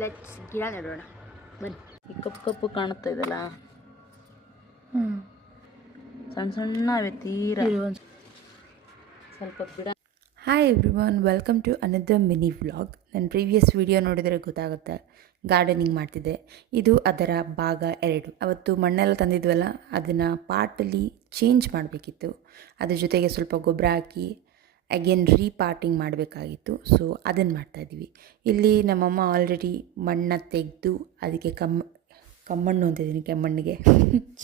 Let's ಗಿಡ ನೆಡೋಣ ಬನ್ನಿ. ಈ ಕಪ್ಪು ಕಪ್ಪು ಕಾಣುತ್ತಾ ಇದೆಲ್ಲ ಸಣ್ಣ ಸಣ್ಣವೆ ತೀರ ಸ್ವಲ್ಪ ಗಿಡ. Hi everyone, welcome to another mini vlog. ನನ್ನ ಪ್ರೀವಿಯಸ್ ವಿಡಿಯೋ ನೋಡಿದರೆ ಗೊತ್ತಾಗುತ್ತೆ, ಗಾರ್ಡನಿಂಗ್ ಮಾಡ್ತಿದ್ದೆ. ಇದು ಅದರ ಭಾಗ 2. ಅವತ್ತು ಮಣ್ಣೆಲ್ಲ ತಂದಿದ್ವಲ್ಲ, ಅದನ್ನು ಪಾಟಲ್ಲಿ ಚೇಂಜ್ ಮಾಡಬೇಕಿತ್ತು. ಅದ್ರ ಜೊತೆಗೆ ಸ್ವಲ್ಪ ಗೊಬ್ಬರ ಹಾಕಿ ಅಗೇನ್ ರೀಪಾರ್ಟಿಂಗ್ ಮಾಡಬೇಕಾಗಿತ್ತು. ಸೊ ಅದನ್ನು ಮಾಡ್ತಾಯಿದ್ವಿ. ಇಲ್ಲಿ ನಮ್ಮಮ್ಮ ಆಲ್ರೆಡಿ ಮಣ್ಣ ತೆಗೆದು ಅದಕ್ಕೆ ಕಮ್ಮಣ್ಣು ಅಂತಿದ್ದೀನಿ, ಕೆಮ್ಮಣ್ಣಿಗೆ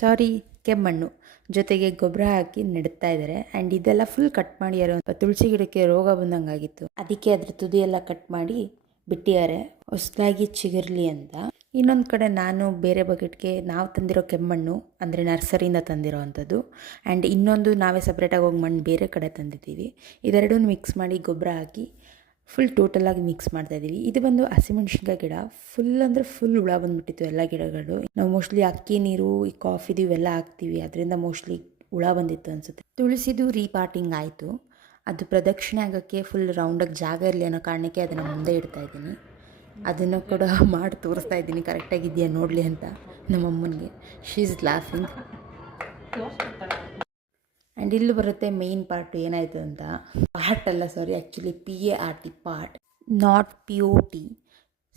ಸಾರಿ ಕೆಮ್ಮಣ್ಣು ಜೊತೆಗೆ ಗೊಬ್ಬರ ಹಾಕಿ ನೆಡ್ತಾ ಇದ್ದಾರೆ. ಆ್ಯಂಡ್ ಇದೆಲ್ಲ ಫುಲ್ ಕಟ್ ಮಾಡಿಯಾರೆ. ತುಳಸಿ ಗಿಡಕ್ಕೆ ರೋಗ ಬಂದಂಗಾಗಿತ್ತು, ಅದಕ್ಕೆ ಅದ್ರ ತುದಿಯೆಲ್ಲ ಕಟ್ ಮಾಡಿ ಬಿಟ್ಟಿದ್ದಾರೆ ಹೊಸದಾಗಿ ಚಿಗುರ್ಲಿ ಅಂತ. ಇನ್ನೊಂದು ಕಡೆ ನಾನು ಬೇರೆ ಬಕೆಟ್ಗೆ ನಾವು ತಂದಿರೋ ಕೆಮ್ಮಣ್ಣು ಅಂದರೆ ನರ್ಸರಿಯಿಂದ ತಂದಿರೋ ಅಂಥದ್ದು, ಆ್ಯಂಡ್ ಇನ್ನೊಂದು ನಾವೇ ಸಪ್ರೇಟಾಗಿ ಹೋಗಿ ಮಣ್ಣು ಬೇರೆ ಕಡೆ ತಂದಿದ್ದೀವಿ. ಇದೆರಡೂ ಮಿಕ್ಸ್ ಮಾಡಿ ಗೊಬ್ಬರ ಹಾಕಿ ಫುಲ್ ಟೋಟಲಾಗಿ ಮಿಕ್ಸ್ ಮಾಡ್ತಾಯಿದ್ದೀವಿ. ಇದು ಬಂದು ಹಸಿಮೆಣ್ಸಿನ್ಕಾಯಿ ಗಿಡ. ಫುಲ್ ಅಂದರೆ ಫುಲ್ ಹುಳ ಬಂದುಬಿಟ್ಟಿತ್ತು ಎಲ್ಲ ಗಿಡಗಳು. ನಾವು ಮೋಸ್ಟ್ಲಿ ಅಕ್ಕಿ ನೀರು, ಈ ಕಾಫಿದು ಇವೆಲ್ಲ ಹಾಕ್ತೀವಿ, ಅದರಿಂದ ಮೋಸ್ಟ್ಲಿ ಹುಳ ಬಂದಿತ್ತು ಅನಿಸುತ್ತೆ. ತುಳಸಿದು ರೀಪಾರ್ಟಿಂಗ್ ಆಯಿತು. ಅದು ಪ್ರದಕ್ಷಿಣೆ ಆಗೋಕ್ಕೆ ಫುಲ್ ರೌಂಡಾಗಿ ಜಾಗ ಇರಲಿ ಅನ್ನೋ ಕಾರಣಕ್ಕೆ ಅದನ್ನು ಮುಂದೆ ಇಡ್ತಾಯಿದ್ದೀನಿ. ಅದನ್ನು ಕೂಡ ಮಾಡಿ ತೋರಿಸ್ತಾ ಇದ್ದೀನಿ ಕರೆಕ್ಟಾಗಿದೆಯಾ ನೋಡಲಿ ಅಂತ ನಮ್ಮಮ್ಮನಿಗೆ. She is laughing. ಆ್ಯಂಡ್ ಇಲ್ಲಿ ಬರುತ್ತೆ ಮೇಯ್ನ್ ಪಾರ್ಟು ಏನಾಯಿತು ಅಂತ. ಪಾರ್ಟ್ ಅಲ್ಲ, sorry, actually PART, part, not POT.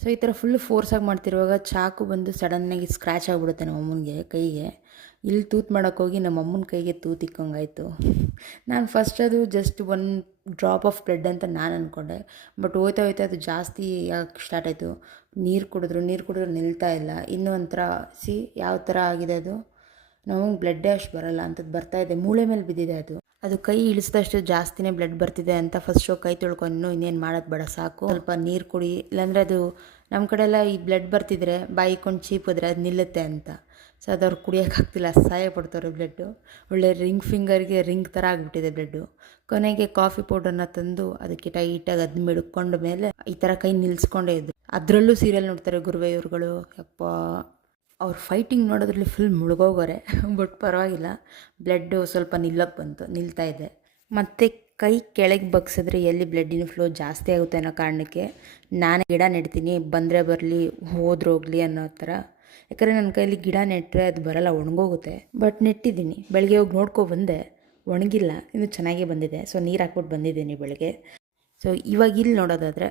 So ಈ ಥರ ಫುಲ್ ಫೋರ್ಸಾಗಿ ಮಾಡ್ತಿರುವಾಗ ಚಾಕು ಬಂದು ಸಡನ್ನಾಗಿ ಸ್ಕ್ರ್ಯಾಚ್ ಆಗಿಬಿಡುತ್ತೆ ನಮ್ಮಮ್ಮನಿಗೆ ಕೈಗೆ. ಇಲ್ಲಿ ತೂತು ಮಾಡೋಕ್ಕೋಗಿ ನಮ್ಮಮ್ಮನ ಕೈಗೆ ತೂತು ಇಕ್ಕೊಂಗಾಯಿತು. ನಾನು ಫಸ್ಟ್ ಅದು ಜಸ್ಟ್ 1 ಡ್ರಾಪ್ ಆಫ್ ಬ್ಲಡ್ ಅಂತ ನಾನು ಅಂದ್ಕೊಂಡೆ. ಬಟ್ ಹೋಯ್ತಾ ಹೋಯ್ತಾ ಅದು ಜಾಸ್ತಿ ಆಗಕ್ಕೆ ಸ್ಟಾರ್ಟ್ ಆಯಿತು. ನೀರು ಕುಡಿದ್ರು ನಿಲ್ತಾ ಇಲ್ಲ. ಇನ್ನೂ ಒಂಥರ ಯಾವ ಥರ ಆಗಿದೆ ಅದು. ನಮಗೆ ಬ್ಲಡ್ಡೇ ಅಷ್ಟು ಬರೋಲ್ಲ ಅಂಥದ್ದು ಬರ್ತಾಯಿದೆ. ಮೂಳೆ ಮೇಲೆ ಬಿದ್ದಿದೆ ಅದು ಕೈ ಇಳಿಸಿದಷ್ಟು ಜಾಸ್ತಿನೇ ಬ್ಲಡ್ ಬರ್ತಿದೆ ಅಂತ ಫಸ್ಟ್ ಕೈ ತೊಳ್ಕೊಂಡು ಇನ್ನೇನು ಮಾಡೋದು ಬೇಡ, ಸಾಕು ಸ್ವಲ್ಪ ನೀರು ಕುಡಿ, ಇಲ್ಲಾಂದರೆ ಅದು ನಮ್ಮ ಕಡೆ ಎಲ್ಲ ಈ ಬ್ಲಡ್ ಬರ್ತಿದ್ರೆ ಬಾಯಿಕೊಂಡು ಚೀಪಿದ್ರೆ ಅದು ನಿಲ್ಲುತ್ತೆ ಅಂತ. ಸೊ ಅದು ಅವ್ರು ಕುಡಿಯೋಕ್ಕಾಗ್ತಿಲ್ಲ, ಸಹಾಯ ಪಡ್ತಾರೆ ಬ್ಲಡ್ಡು. ಒಳ್ಳೆ ಫಿಂಗರ್ಗೆ ರಿಂಗ್ ಥರ ಆಗಿಬಿಟ್ಟಿದೆ ಬ್ಲಡ್ಡು. ಕೊನೆಗೆ ಕಾಫಿ ಪೌಡರ್ನ ತಂದು ಅದಕ್ಕೆ ಟೈಟಾಗಿ ಅದನ್ನ ಮಿಡ್ಕೊಂಡ ಮೇಲೆ ಈ ಥರ ಕೈ ನಿಲ್ಲಿಸ್ಕೊಂಡೇ ಇದ್ದು. ಅದರಲ್ಲೂ ಸೀರಿಯಲ್ ನೋಡ್ತಾರೆ ಗುರುವೆ ಇವ್ರುಗಳು. ಯಪ್ಪ, ಅವ್ರು ಫೈಟಿಂಗ್ ನೋಡೋದ್ರಲ್ಲಿ ಫುಲ್ ಮುಳುಗೋಗೋರೆ. ಬಟ್ ಪರವಾಗಿಲ್ಲ, ಬ್ಲಡ್ಡು ಸ್ವಲ್ಪ ನಿಲ್ತಾ ಇದೆ. ಮತ್ತು ಕೈ ಕೆಳಗೆ ಬಗ್ಸಿದ್ರೆ ಎಲ್ಲಿ ಬ್ಲಡ್ಡಿನ ಫ್ಲೋ ಜಾಸ್ತಿ ಆಗುತ್ತೆ ಅನ್ನೋ ಕಾರಣಕ್ಕೆ ನಾನೇ ಗಿಡ ನೆಡ್ತೀನಿ, ಬಂದರೆ ಬರಲಿ ಹೋದ್ರೋಗ್ಲಿ ಅನ್ನೋ ಥರ. ಯಾಕಂದರೆ ನನ್ನ ಕೈಲಿ ಗಿಡ ನೆಟ್ಟರೆ ಅದು ಬರೋಲ್ಲ, ಒಣಗೋಗುತ್ತೆ. ಬಟ್ ನೆಟ್ಟಿದ್ದೀನಿ. ಬೆಳಗ್ಗೆ ಹೋಗಿ ನೋಡ್ಕೊಬಂದೆ, ಒಣಗಿಲ್ಲ, ಇನ್ನೂ ಚೆನ್ನಾಗೇ ಬಂದಿದೆ. ಸೊ ನೀರು ಹಾಕ್ಬಿಟ್ಟು ಬಂದಿದ್ದೀನಿ ಬೆಳಗ್ಗೆ. ಸೊ ಇವಾಗ ಇಲ್ಲಿ ನೋಡೋದಾದರೆ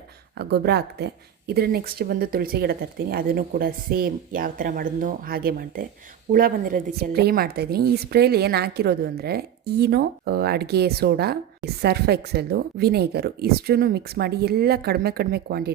ಗೊಬ್ಬರ ಹಾಕ್ತೆ. ಇದರ ನೆಕ್ಸ್ಟ್ ಬಂದು ತುಳಸಿ ಗಿಡ ತರ್ತೀನಿ. ಅದನ್ನು ಕೂಡ ಸೇಮ್ ಯಾವ ಥರ ಮಾಡಿದ್ನೋ ಹಾಗೆ ಮಾಡಿದೆ. ಹುಳ ಬಂದಿರೋದಕ್ಕೆ ಸ್ಪ್ರೇ ಮಾಡ್ತಾಯಿದ್ದೀನಿ. ಈ ಸ್ಪ್ರೇಲಿ ಏನು ಹಾಕಿರೋದು ಅಂದರೆ ಈನೋ, ಅಡುಗೆ ಸೋಡಾ, ಸರ್ಫ್ ಎಕ್ಸೆಲ್ಲು, ವಿನೇಗರು ಇಷ್ಟನ್ನು ಮಿಕ್ಸ್ ಮಾಡಿ ಎಲ್ಲ ಕಡಿಮೆ ಕ್ವಾಂಟಿಟಿ